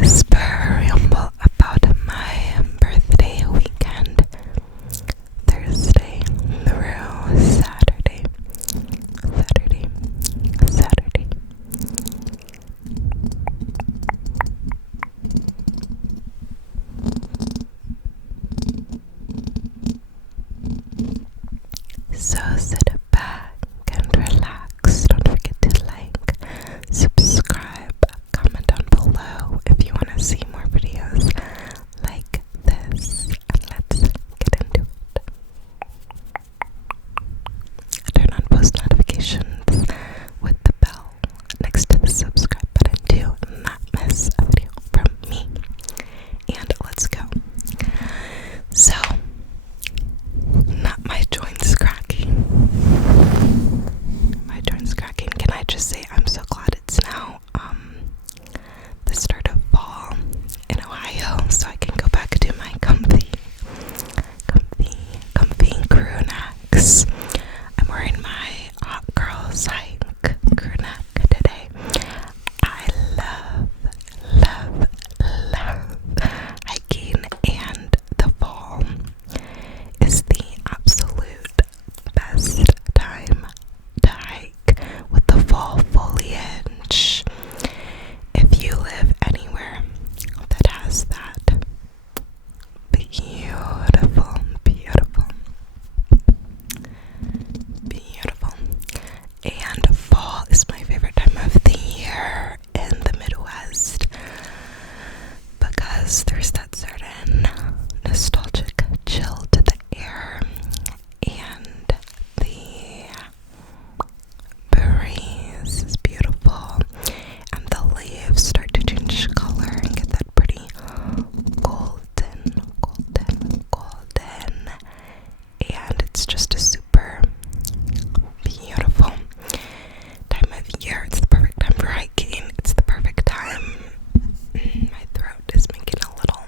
whisper ramble about my birthday weekend, Thursday through Saturday. So sit back and relax. Don't forget to like, subscribe, comment down below if you want to see more videos like this. And let's get into it. Turn on post notifications with the bell next to the subscribe button to not miss a video from me. And let's go. So, not my joints cracking. My joints cracking. Can I just say I'm so glad it's now the start of fall in Ohio, so I can go back to my comfy crew necks. I'm wearing my Hot Girls Hike crew neck today. I love hiking, and the fall is the absolute best time to hike with the fall foliage. If you live anywhere that has that beautiful, and fall is my favorite time of the year in the Midwest because there's that certain nostalgic chill to the air, and the breeze is beautiful, and the leaves start to change color and get that pretty golden, and it's just a super beautiful time of year. It's the perfect time for hiking. It's the perfect time. My throat is making a little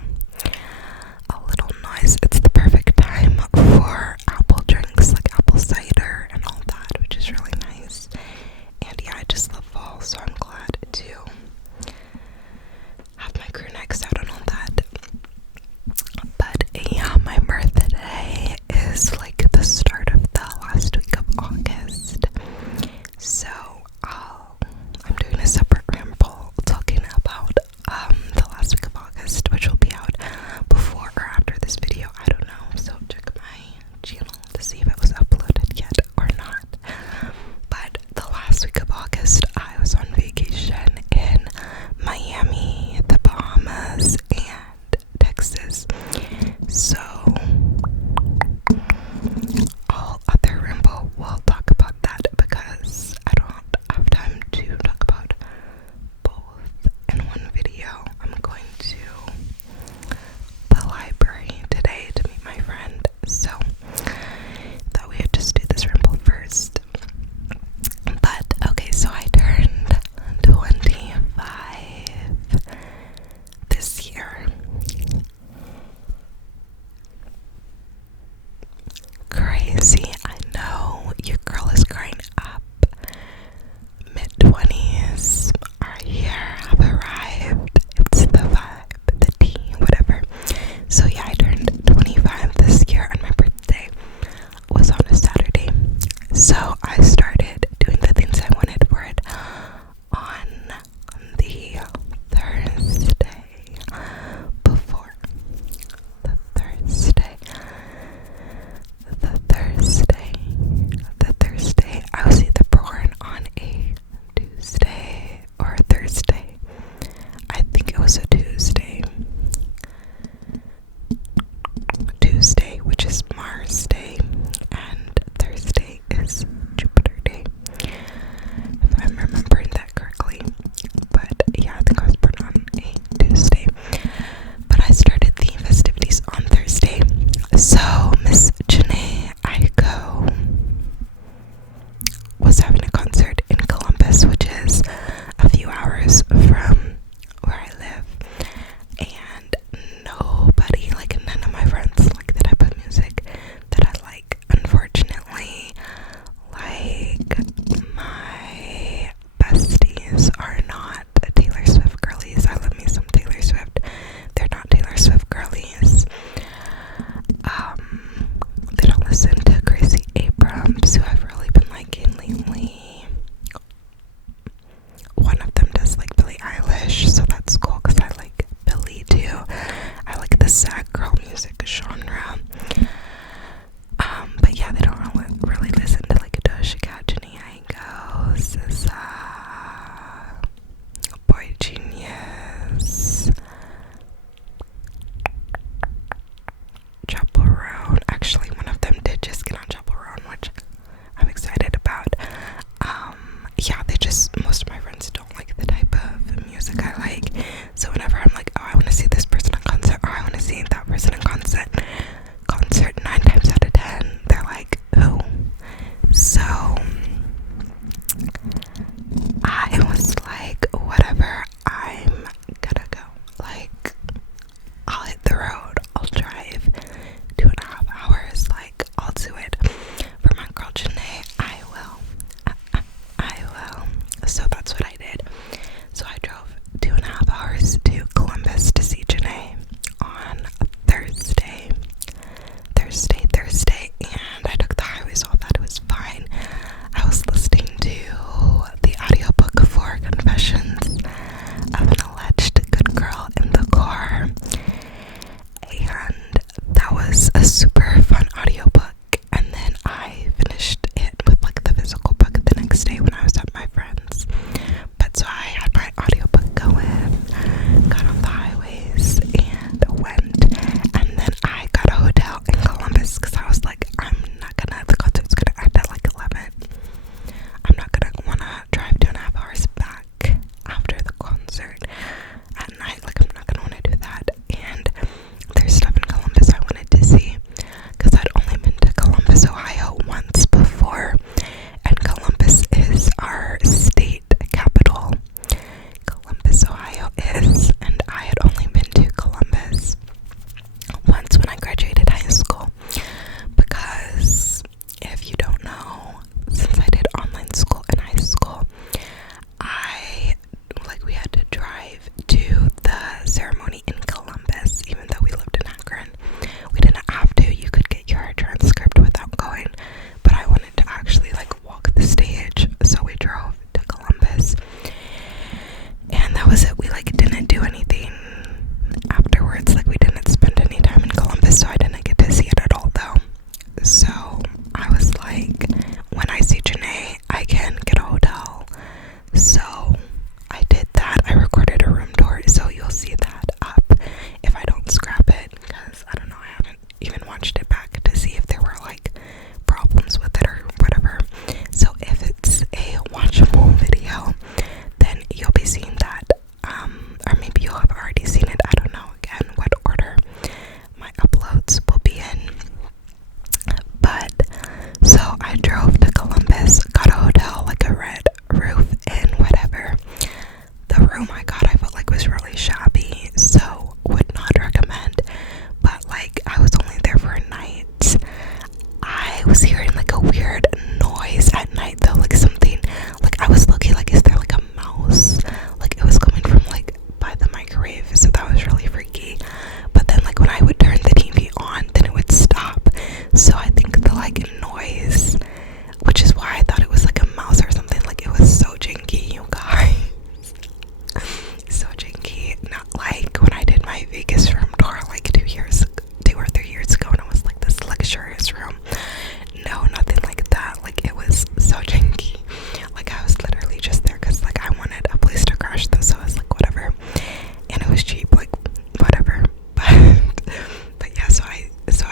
So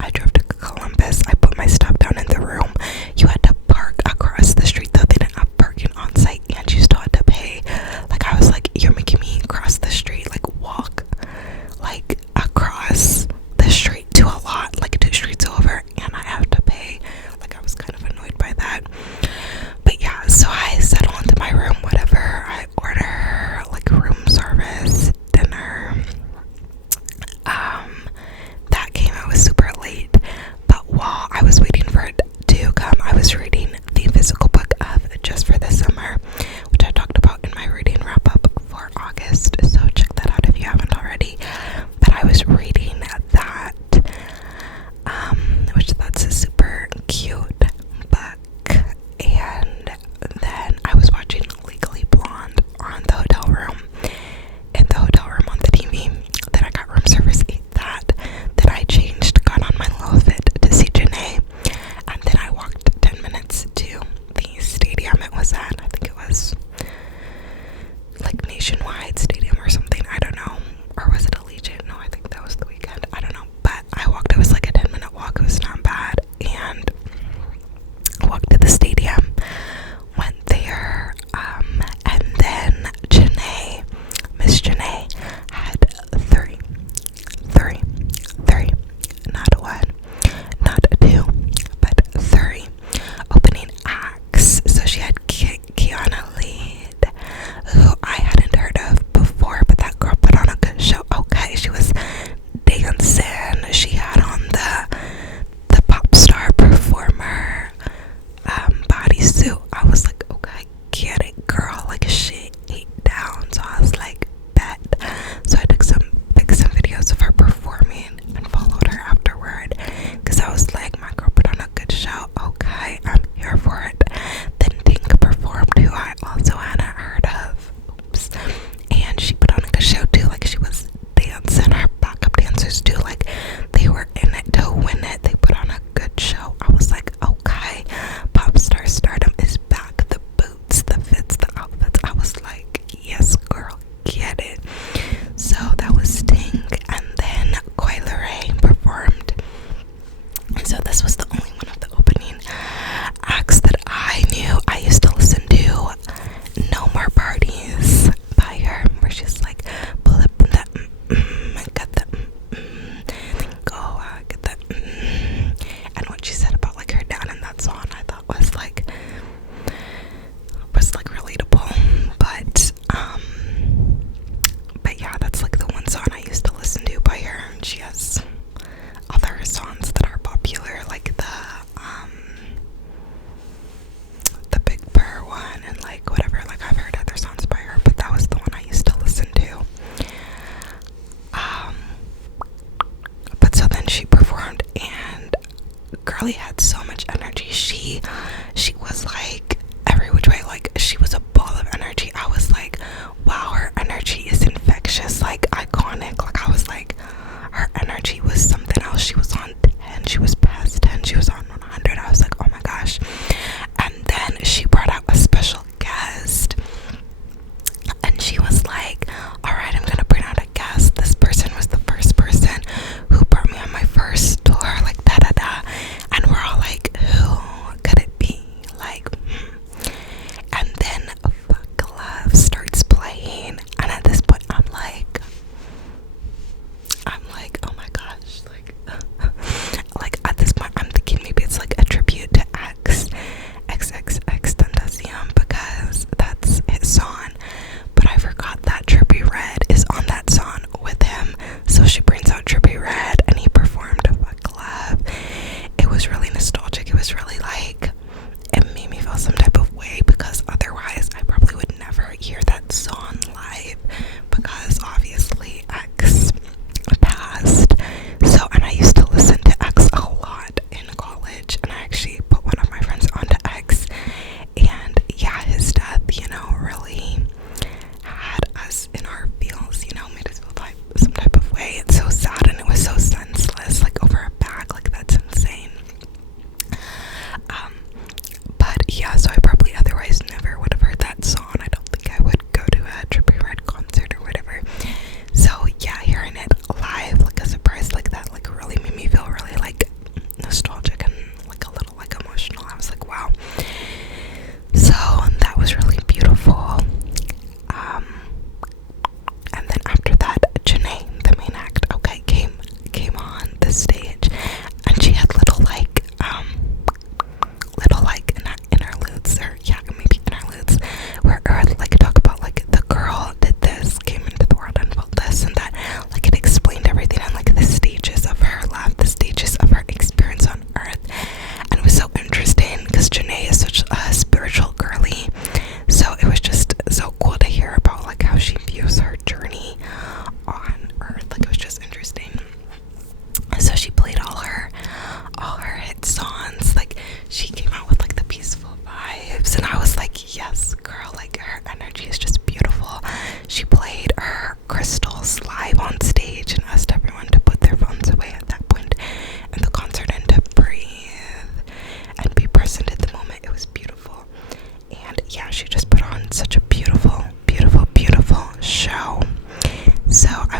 I drove to Columbus. I put my stuff down in the room. You had to park across the street, though. They didn't have parking on site, and you still had to pay. Like, I was like, you're making me cross the street, like walk like across the street to a lot, like 2 streets over, and I have to pay. Like, I was kind of annoyed by that. But yeah, so I settle into my room, whatever. I order like room service, dinner. That came. It was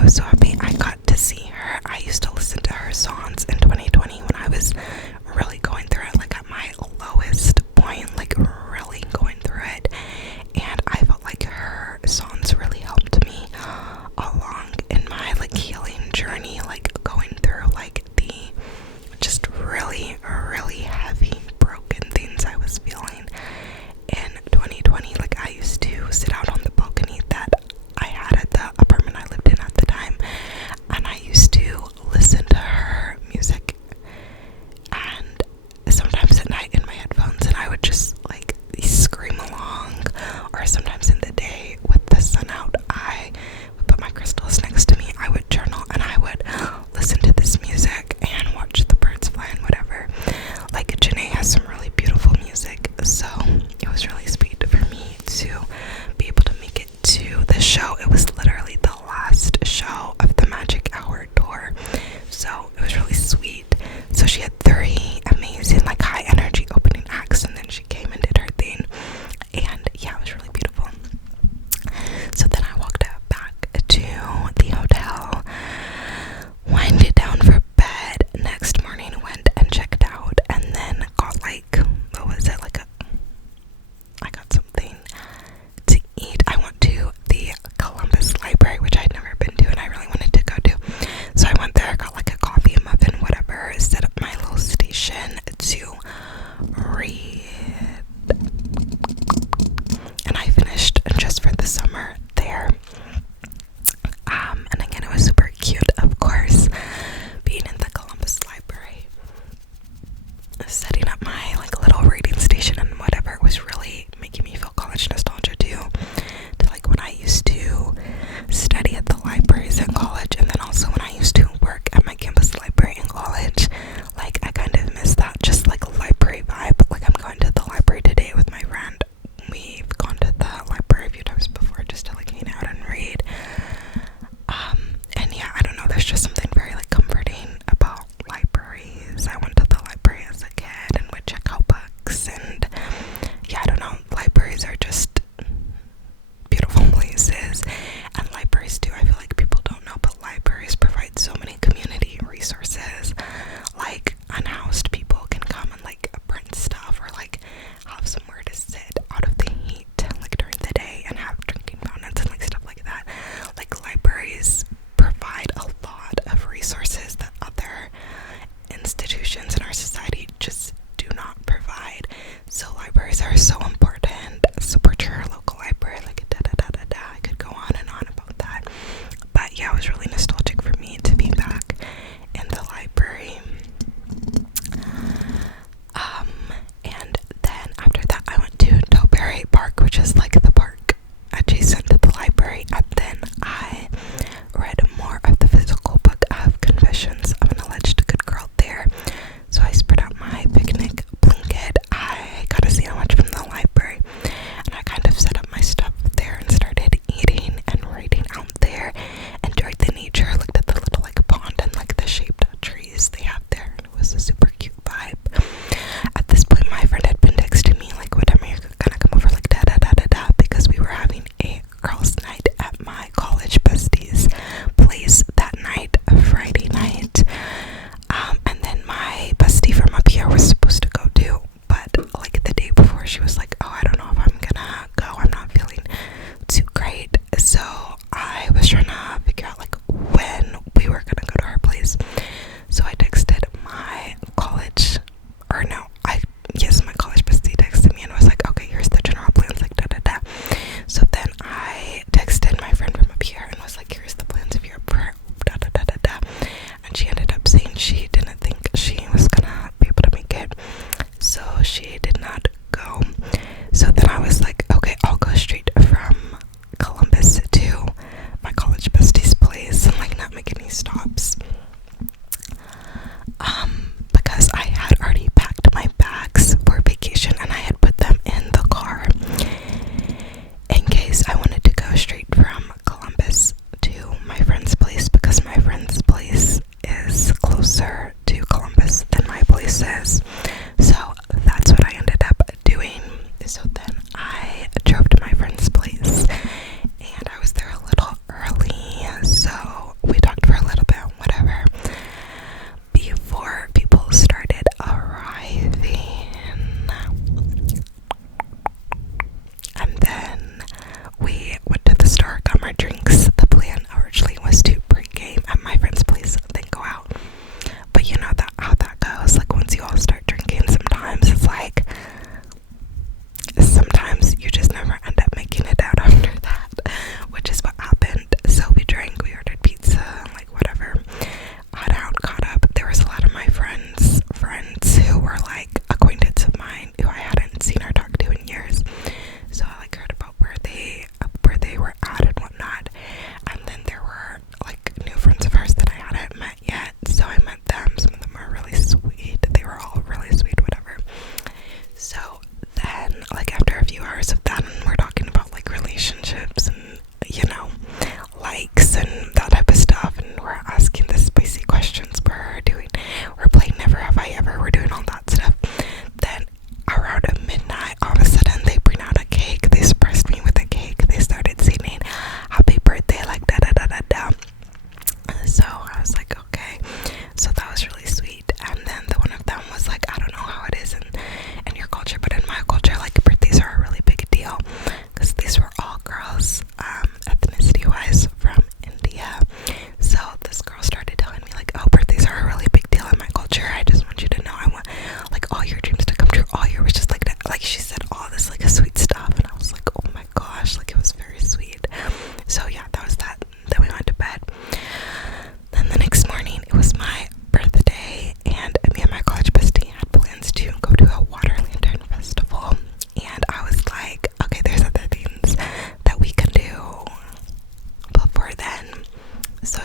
was so happy I got to see her. I used to listen to her songs in 2020 when I was really going through it, like at my lowest point, like really going through it. And I felt like her songs really helped me along in my like healing journey, like going through like the just really, really heavy, broken things I was feeling in 2020. Like I used to sit out on the balcony that I had at the apartment I lived in at the time,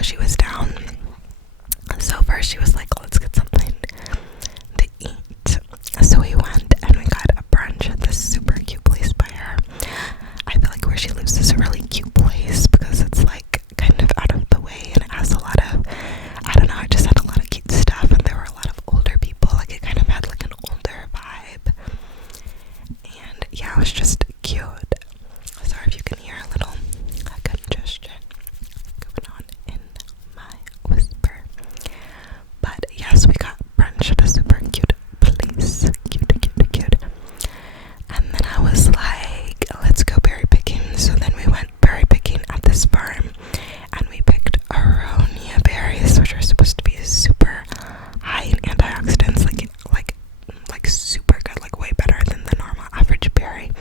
she was down. So first she was like, let's get something to eat. So we went and we got a brunch at this super cute place by her. I feel like where she lives is a really cute place because it's like kind of out of the way and it has a lot of, I don't know, it just had a lot of cute stuff and there were a lot of older people. Like it kind of had like an older vibe. And yeah, it was just cute. Sorry if you can hear a little congestion going on in my whisper. But yes, we got brunch at a super cute place. Cute. And then I was like, let's go berry picking. So then we went berry picking at this farm and we picked aronia berries, which are supposed to be super high in antioxidants, like super good, like way better than the normal average berry.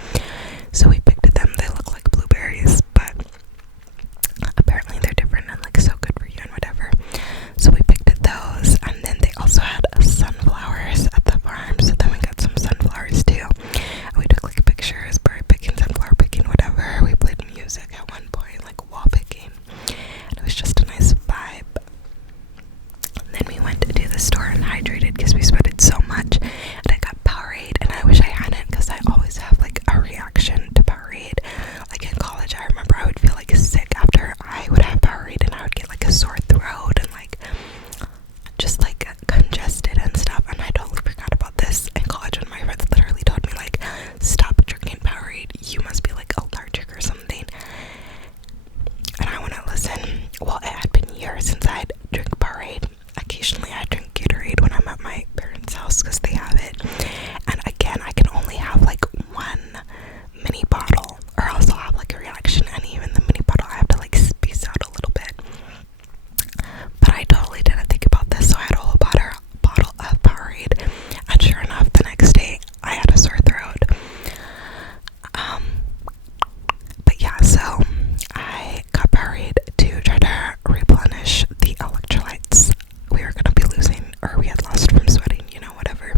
So we picked them. They look like blueberries, but apparently they're different and like so good for you and whatever. So we picked those, and then they also had sunflowers at the farm, so then we got some sunflowers too. And we took like pictures, berry picking, sunflower picking, whatever. We played music at one point, like wall picking, and it was just a nice vibe. And then we went to the store and hydrated because we sweated so much, and I got Powerade, and I wish I hadn't because I always have like a reaction to Powerade. Like in college, I remember I would feel like sick after I would have Powerade, and I would get like a sore throat and like just like congested and stuff. And I totally forgot about this in college when my friends literally told me like, stop drinking Powerade, you must be like allergic or something. And I wouldn't listen. Well, it had been years since I'd drink Powerade. Occasionally I drink Gatorade when I'm at my parents' house because they have it. And again, I can only have like one mini bottle or else I'll have like a reaction, and even the mini bottle I have to like space out a little bit. But I totally didn't think about this, so I had a whole bottle of Powerade, and sure enough, the next day I had a sore throat. But yeah, so I got Powerade to try to replenish the electrolytes we were gonna be losing, or we had lost from sweating, you know, whatever.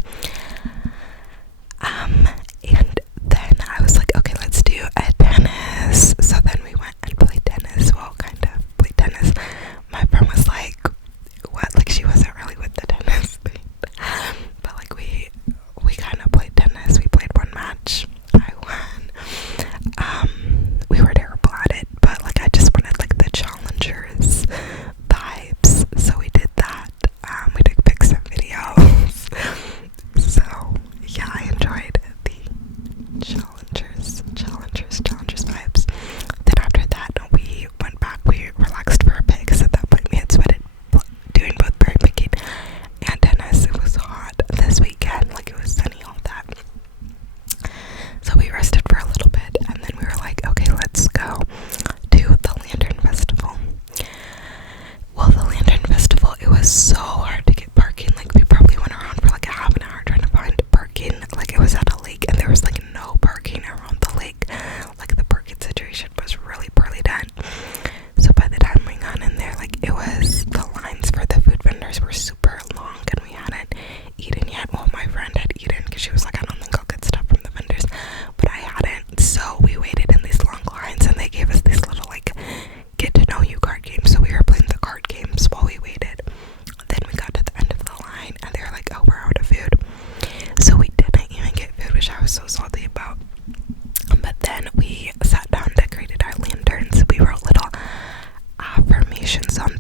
And then I was like, okay, let's do a tennis. So then we went and played tennis. Well, kind of played tennis. My friend was like, what? Like she wasn't really with the tennis thing. But like we kind of played tennis. We played one match. I won. We were terrible at it, but like I just wanted like the challengers vibes. So we did that. We took pics and videos. So yeah, I enjoyed the challengers vibes. Then after that, we went back. We relaxed for a bit because at that point we had sweated doing both berry picking and tennis. It was hot this weekend, like it was sunny, all that. So we rested for a little bit, and then we were like, okay, let's go to the Lantern Festival. Well, the Lantern Festival, it was so hard to get parking. Like we probably went around for like a half an hour trying to find parking. Like it was at a lake and there was like no parking around the lake. Like the parking situation was really poorly done. So by the time we got in there, like it was, the lines for the food vendors were super long and we hadn't eaten yet. Well, my friend had eaten because she was like, I don't think I'll get stuff from the vendors, but I hadn't. So we waited in these long lines and they gave us these little like get to know you card games. So we were playing the card games while we waited. Then we got to the end of the line and they were like, oh, we're out of food. So we didn't even get food, which I was so salty about. But then we sat down, decorated our lanterns. We wrote little affirmations on